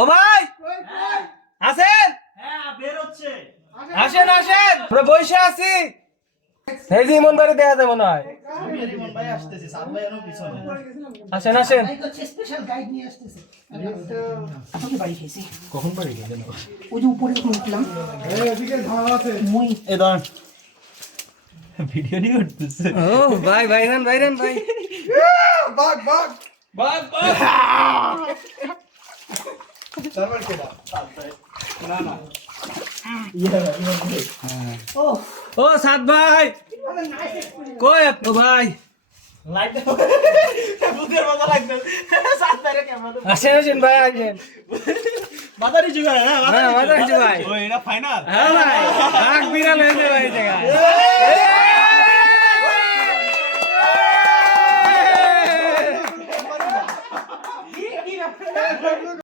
ও ভাই আসেন। হ্যাঁ বের হচ্ছে। আসেন আসেন, আমরা বসে আছি। এই যে ইমন বাড়ি দেখা যায় মনে হয়। রিমন ভাই আসতেছে, সাদ ভাই এর পিছনে। আসেন আসেন। ভাই তো স্পেশাল গাইড নিয়ে আসতেছে। আপনি বাড়ি খেয়েছি কখন বাড়ি গেলেন? ওই যে উপরে যখন উঠলাম মই এই ধর ভিডিও নিয়ে উঠতেছে। ও ভাই ভাইরান ভাইরান ভাই। বাঘ বাঘ বাঘ বাঘ। তারপর কেডা না না ও ও সাদ ভাই কই আপনি ভাই? লাইট বুদের মজা লাগছে। সাদ ভাই রে ক্যামেরা আসেন আসেন ভাই আসেন। মাথা নিচু করে না, হ্যাঁ, মাথা নিচু ভাই। ও এটা ফাইনাল। হ্যাঁ ভাই, বাঘ বিড়াল হয়েছে ভাই এই জায়গায়।